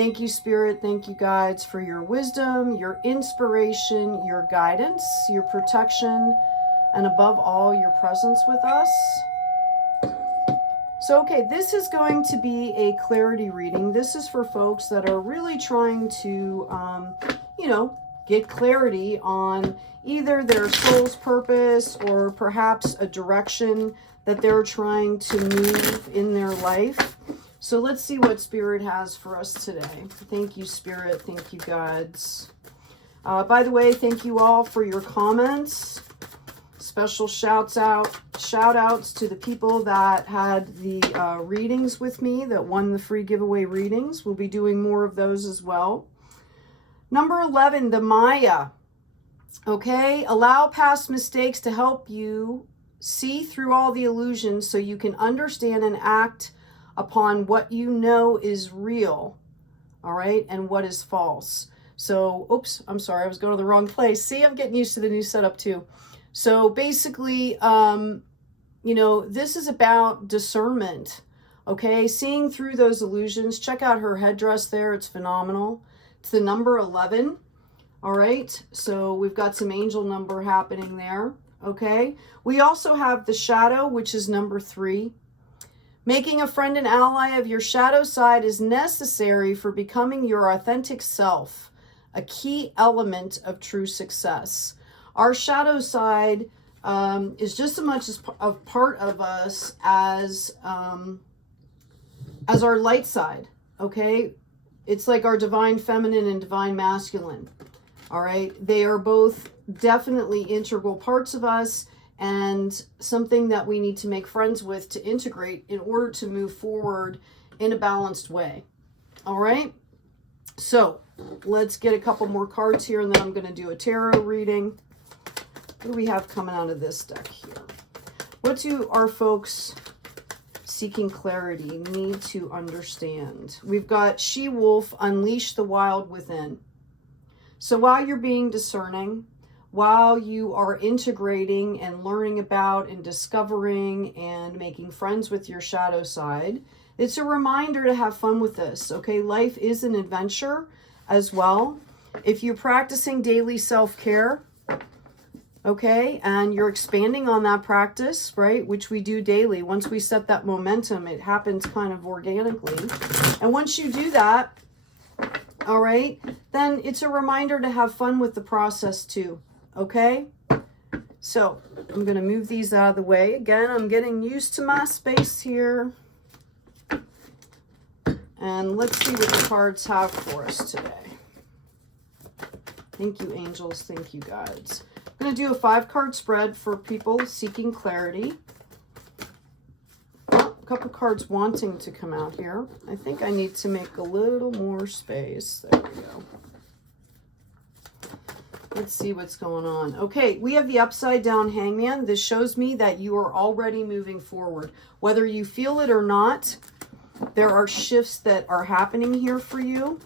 Thank you, Spirit. Thank you, guides, for your wisdom, your inspiration, your guidance, your protection, and above all, your presence with us. So, okay, this is going to be a clarity reading. This is for folks that are really trying to, get clarity on either their soul's purpose or perhaps a direction that they're trying to move in their life. So let's see what Spirit has for us today. Thank you, Spirit. Thank you, guides. By the way, thank you all for your comments. Special shout outs to the people that had the readings with me, that won the free giveaway readings. We'll be doing more of those as well. Number 11, the Maya. Okay, allow past mistakes to help you see through all the illusions so you can understand and act upon what you know is real, all right, and what is false. So, oops, I'm sorry, I was going to the wrong place. See, I'm getting used to the new setup too. So basically, this is about discernment, okay? Seeing through those illusions. Check out her headdress there. It's phenomenal. It's the number 11, all right? So we've got some angel number happening there, okay? We also have the shadow, which is number 3. Making a friend and ally of your shadow side is necessary for becoming your authentic self, a key element of true success. Our shadow side is just as much as a part of us as our light side, okay? It's like our divine feminine and divine masculine, all right? They are both definitely integral parts of us and something that we need to make friends with to integrate in order to move forward in a balanced way, all right? So let's get a couple more cards here, and then I'm going to do a tarot reading. What do we have coming out of this deck here? What do our folks seeking clarity need to understand? We've got She-Wolf, unleash the wild within. So while you're being discerning, while you are integrating and learning about and discovering and making friends with your shadow side, it's a reminder to have fun with this, okay? Life is an adventure as well. If you're practicing daily self-care, okay, and you're expanding on that practice, right, which we do daily. Once we set that momentum, it happens kind of organically. And once you do that, all right, then it's a reminder to have fun with the process too, okay? So I'm going to move these out of the way. Again, I'm getting used to my space here. And let's see what the cards have for us today. Thank you, angels. Thank you, guides. I'm going to do a 5-card spread for people seeking clarity. Oh, a couple cards wanting to come out here. I think I need to make a little more space. There we go. Let's see what's going on. Okay, we have the upside down hangman. This shows me that you are already moving forward. Whether you feel it or not, there are shifts that are happening here for you.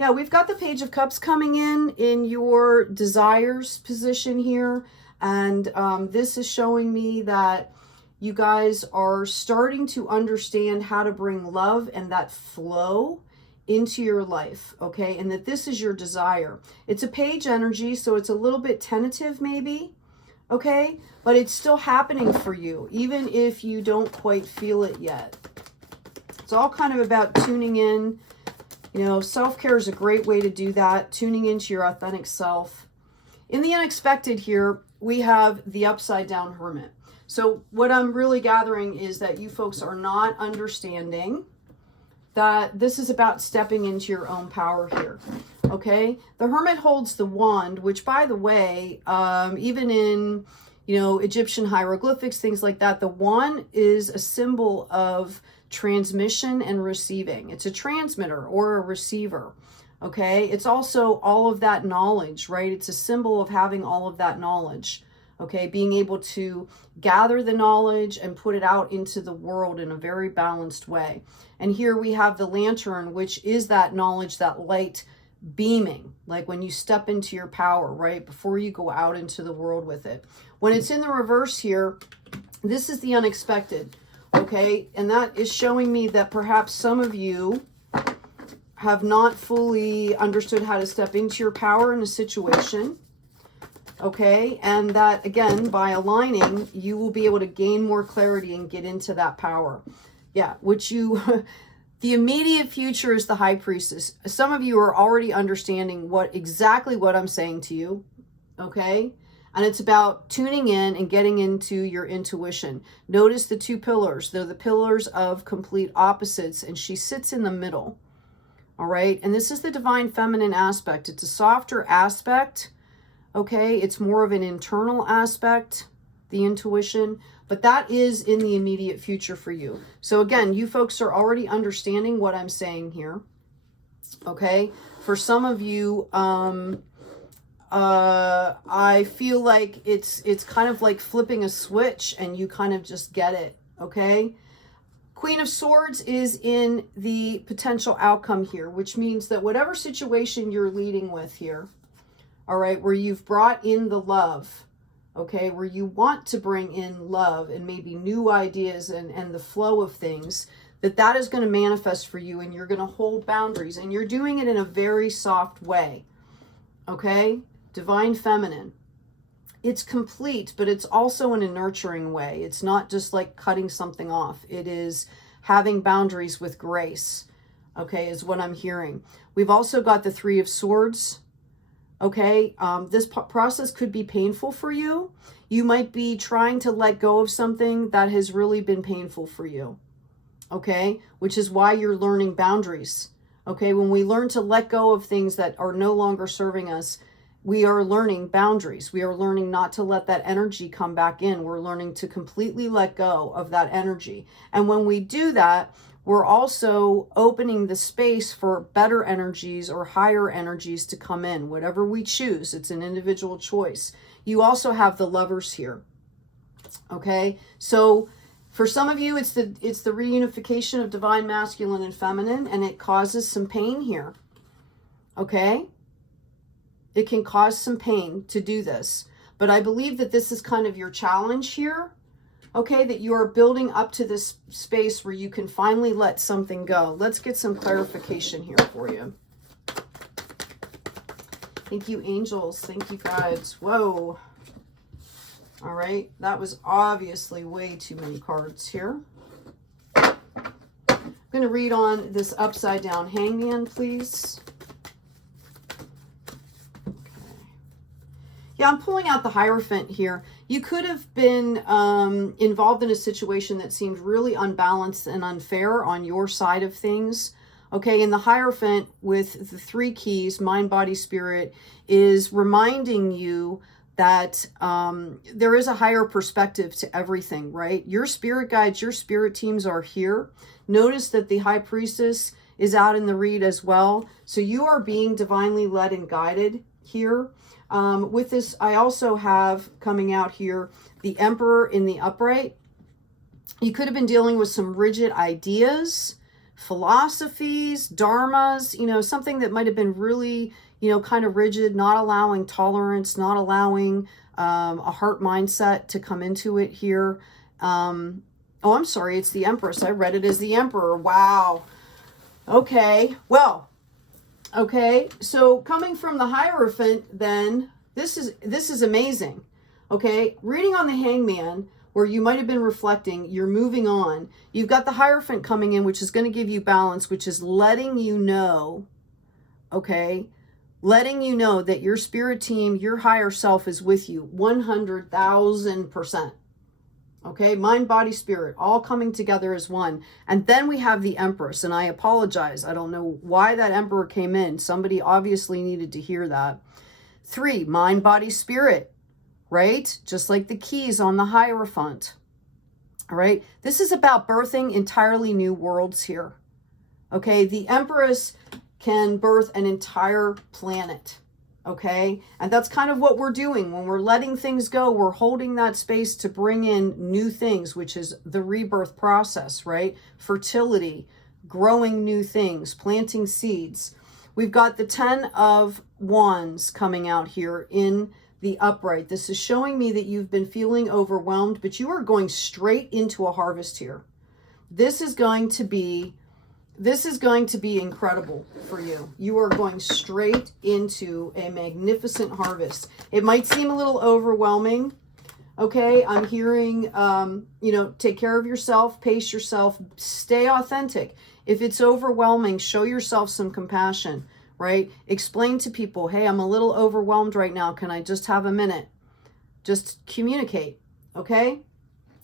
Yeah, we've got the Page of Cups coming in your desires position here. And this is showing me that you guys are starting to understand how to bring love and that flow into your life, okay? And that this is your desire. It's a page energy, so it's a little bit tentative maybe, okay? But it's still happening for you, even if you don't quite feel it yet. It's all kind of about tuning in. You know, self-care is a great way to do that, tuning into your authentic self. In the unexpected here, we have the upside down hermit. So what I'm really gathering is that you folks are not understanding that this is about stepping into your own power here, okay? The hermit holds the wand, which, by the way, even in, Egyptian hieroglyphics, things like that, the wand is a symbol of transmission and receiving. It's a transmitter or a receiver, okay? It's also all of that knowledge, right? It's a symbol of having all of that knowledge, okay? Being able to gather the knowledge and put it out into the world in a very balanced way. And here we have the lantern, which is that knowledge, that light beaming, like when you step into your power, right? Before you go out into the world with it. When it's in the reverse here, this is the unexpected. Okay, and that is showing me that perhaps some of you have not fully understood how to step into your power in a situation. Okay, and that, again, by aligning, you will be able to gain more clarity and get into that power. Yeah, which you, the immediate future is the High Priestess. Some of you are already understanding exactly what I'm saying to you, okay? And it's about tuning in and getting into your intuition. Notice the two pillars. They're the pillars of complete opposites, and she sits in the middle, all right? And this is the divine feminine aspect. It's a softer aspect. Okay, it's more of an internal aspect, the intuition, but that is in the immediate future for you. So again, you folks are already understanding what I'm saying here. Okay, for some of you, I feel like it's kind of like flipping a switch and you kind of just get it. Okay, Queen of Swords is in the potential outcome here, which means that whatever situation you're leading with here, all right, where you've brought in the love, okay, where you want to bring in love and maybe new ideas and the flow of things, that is going to manifest for you, and you're going to hold boundaries, and you're doing it in a very soft way, okay? Divine feminine. It's complete, but it's also in a nurturing way. It's not just like cutting something off. It is having boundaries with grace, okay, is what I'm hearing. We've also got the Three of Swords. Okay, this process could be painful for you. You might be trying to let go of something that has really been painful for you. Okay, which is why you're learning boundaries. Okay, when we learn to let go of things that are no longer serving us, we are learning boundaries. We are learning not to let that energy come back in. We're learning to completely let go of that energy. And when we do that, we're also opening the space for better energies or higher energies to come in, whatever we choose. It's an individual choice. You also have the Lovers here. Okay, so for some of you, it's the reunification of divine masculine and feminine, and it causes some pain here. Okay, it can cause some pain to do this, but I believe that this is kind of your challenge here. Okay, that you are building up to this space where you can finally let something go. Let's get some clarification here for you. Thank you, angels. Thank you, guides. Whoa. All right, that was obviously way too many cards here. I'm going to read on this upside down hangman, please. Yeah, I'm pulling out the Hierophant here. You could have been involved in a situation that seemed really unbalanced and unfair on your side of things. Okay, and the Hierophant with the 3 keys, mind, body, spirit, is reminding you that there is a higher perspective to everything, right? Your spirit guides, your spirit teams are here. Notice that the High Priestess is out in the read as well. So you are being divinely led and guided here. With this, I also have coming out here the Emperor in the upright. You could have been dealing with some rigid ideas, philosophies, dharmas, you know, something that might have been really, you know, kind of rigid, not allowing tolerance, not allowing a heart mindset to come into it here. Oh, I'm sorry, it's the Empress. I read it as the Emperor. Wow. Okay, well, okay, so coming from the Hierophant, then this is amazing. Okay, reading on the Hangman, where you might have been reflecting, you're moving on. You've got the Hierophant coming in, which is going to give you balance, which is letting you know, okay, letting you know that your spirit team, your higher self is with you 100,000%. Okay, mind, body, spirit, all coming together as one. And then we have the Empress, and I apologize. I don't know why that Emperor came in. Somebody obviously needed to hear that. 3, mind, body, spirit, right? Just like the keys on the Hierophant. All right, this is about birthing entirely new worlds here. Okay, the Empress can birth an entire planet. Okay, and that's kind of what we're doing when we're letting things go. We're holding that space to bring in new things, which is the rebirth process, right? Fertility, growing new things, planting seeds. We've got the 10 of Wands coming out here in the upright. This is showing me that you've been feeling overwhelmed, but you are going straight into a harvest here. This is going to be This is going to be incredible for you. You are going straight into a magnificent harvest. It might seem a little overwhelming. Okay, I'm hearing, you know, take care of yourself, pace yourself, stay authentic. If it's overwhelming, show yourself some compassion, right? Explain to people, hey, I'm a little overwhelmed right now. Can I just have a minute? Just communicate, okay?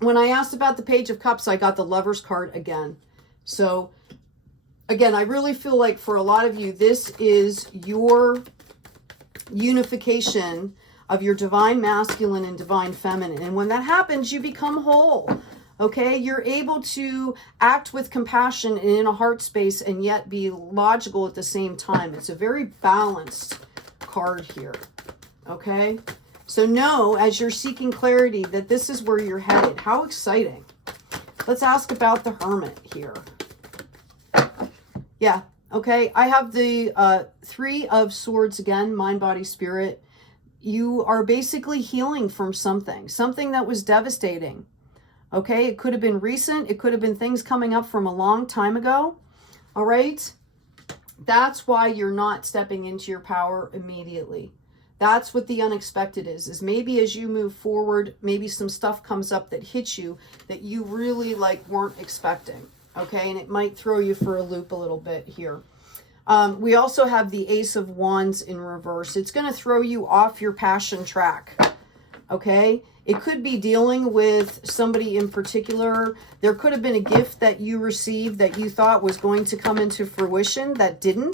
When I asked about the Page of Cups, I got the Lover's card again. So, again, I really feel like for a lot of you, this is your unification of your divine masculine and divine feminine. And when that happens, you become whole. Okay, you're able to act with compassion and in a heart space and yet be logical at the same time. It's a very balanced card here. Okay, so know as you're seeking clarity that this is where you're headed. How exciting. Let's ask about the Hermit here. Yeah, okay, I have the Three of Swords again, mind, body, spirit. You are basically healing from something that was devastating. Okay, it could have been recent. It could have been things coming up from a long time ago. All right, that's why you're not stepping into your power immediately. That's what the unexpected is maybe as you move forward, maybe some stuff comes up that hits you that you really like weren't expecting. Okay, and it might throw you for a loop a little bit here. We also have the Ace of Wands in reverse. It's going to throw you off your passion track. Okay, it could be dealing with somebody in particular. There could have been a gift that you received that you thought was going to come into fruition that didn't.